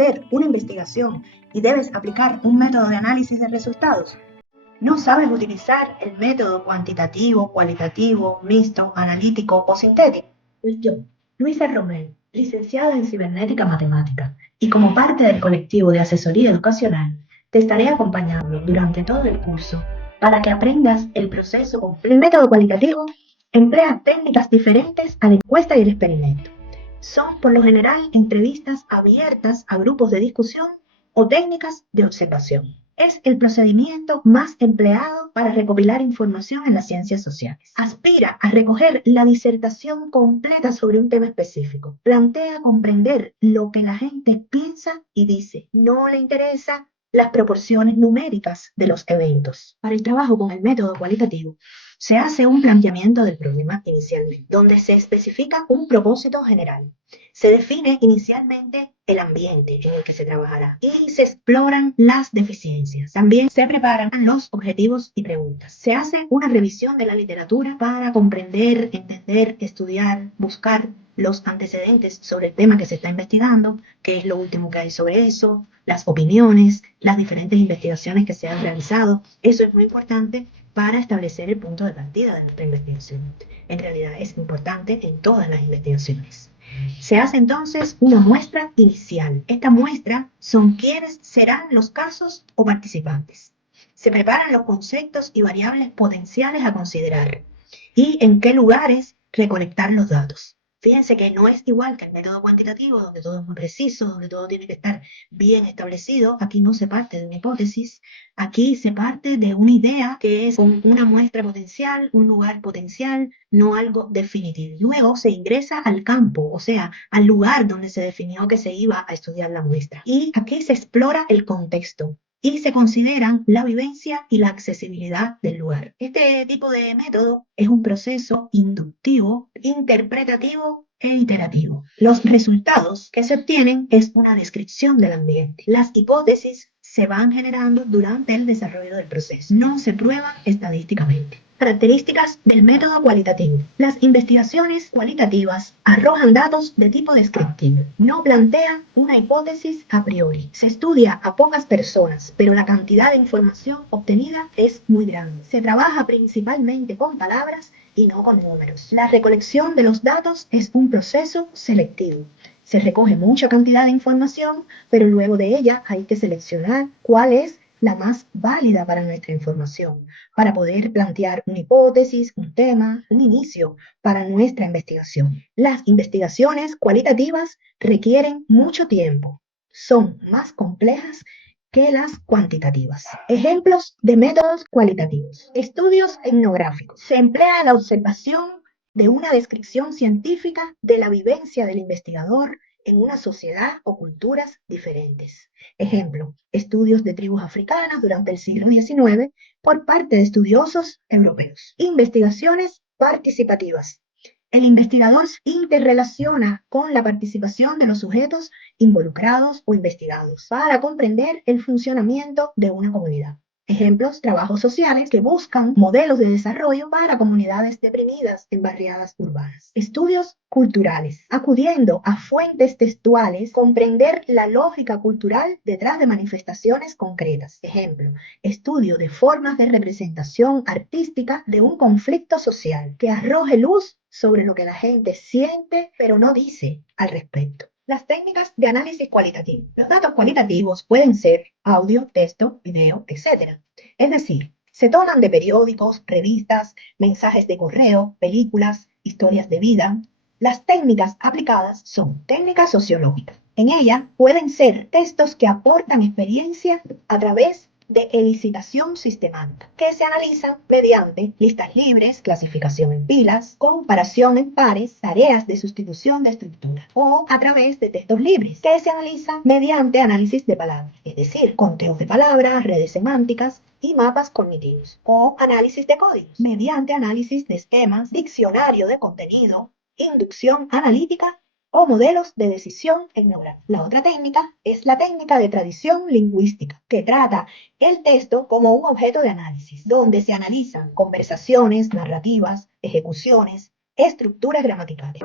hacer una investigación y debes aplicar un método de análisis de resultados? ¿No sabes utilizar el método cuantitativo, cualitativo, mixto, analítico o sintético? Pues yo, Luisa Romero, licenciada en Cibernética Matemática, y como parte del colectivo de asesoría educacional, te estaré acompañando durante todo el curso para que aprendas el proceso completo. El método cualitativo emplea técnicas diferentes a la encuesta y el experimento. Son, por lo general, entrevistas abiertas a grupos de discusión o técnicas de observación. Es el procedimiento más empleado para recopilar información en las ciencias sociales. Aspira a recoger la disertación completa sobre un tema específico. Plantea comprender lo que la gente piensa y dice. No le interesa las proporciones numéricas de los eventos. Para el trabajo con el método cualitativo, se hace un planteamiento del problema inicialmente, donde se especifica un propósito general. Se define inicialmente el ambiente en el que se trabajará y se exploran las deficiencias. También se preparan los objetivos y preguntas. Se hace una revisión de la literatura para comprender, entender, estudiar, buscar los antecedentes sobre el tema que se está investigando, qué es lo último que hay sobre eso, las opiniones, las diferentes investigaciones que se han realizado. Eso es muy importante para establecer el punto de partida de nuestra investigación. En realidad es importante en todas las investigaciones. Se hace entonces una muestra inicial. Esta muestra son quiénes serán los casos o participantes. Se preparan los conceptos y variables potenciales a considerar y en qué lugares recolectar los datos. Fíjense que no es igual que el método cuantitativo, donde todo es muy preciso, donde todo tiene que estar bien establecido. Aquí no se parte de una hipótesis, aquí se parte de una idea que es con una muestra potencial, un lugar potencial, no algo definitivo. Luego se ingresa al campo, o sea, al lugar donde se definió que se iba a estudiar la muestra. Y aquí se explora el contexto y se consideran la vivencia y la accesibilidad del lugar. Este tipo de método es un proceso inductivo, interpretativo e iterativo. Los resultados que se obtienen es una descripción del ambiente. Las hipótesis se van generando durante el desarrollo del proceso. No se prueban estadísticamente. Características del método cualitativo. Las investigaciones cualitativas arrojan datos de tipo descriptivo. No plantean una hipótesis a priori. Se estudia a pocas personas, pero la cantidad de información obtenida es muy grande. Se trabaja principalmente con palabras y no con números. La recolección de los datos es un proceso selectivo. Se recoge mucha cantidad de información, pero luego de ella hay que seleccionar cuál es la más válida para nuestra información, para poder plantear una hipótesis, un tema, un inicio para nuestra investigación. Las investigaciones cualitativas requieren mucho tiempo, son más complejas que las cuantitativas. Ejemplos de métodos cualitativos. Estudios etnográficos. Se emplea la observación de una descripción científica de la vivencia del investigador en una sociedad o culturas diferentes. Ejemplo, estudios de tribus africanas durante el siglo XIX por parte de estudiosos europeos. Investigaciones participativas. El investigador se interrelaciona con la participación de los sujetos involucrados o investigados para comprender el funcionamiento de una comunidad. Ejemplos, trabajos sociales que buscan modelos de desarrollo para comunidades deprimidas en barriadas urbanas. Estudios culturales, acudiendo a fuentes textuales, comprender la lógica cultural detrás de manifestaciones concretas. Ejemplo, estudio de formas de representación artística de un conflicto social que arroje luz sobre lo que la gente siente pero no dice al respecto. Las técnicas de análisis cualitativo. Los datos cualitativos pueden ser audio, texto, video, etc. Es decir, se toman de periódicos, revistas, mensajes de correo, películas, historias de vida. Las técnicas aplicadas son técnicas sociológicas. En ellas pueden ser textos que aportan experiencia a través de elicitación sistemática, que se analizan mediante listas libres, clasificación en filas, comparación en pares, tareas de sustitución de estructura, o a través de textos libres, que se analizan mediante análisis de palabras, es decir, conteos de palabras, redes semánticas y mapas cognitivos, o análisis de códigos, mediante análisis de esquemas, diccionario de contenido, inducción analítica o modelos de decisión etnográfica. La otra técnica es la técnica de tradición lingüística, que trata el texto como un objeto de análisis, donde se analizan conversaciones, narrativas, ejecuciones, estructuras gramaticales.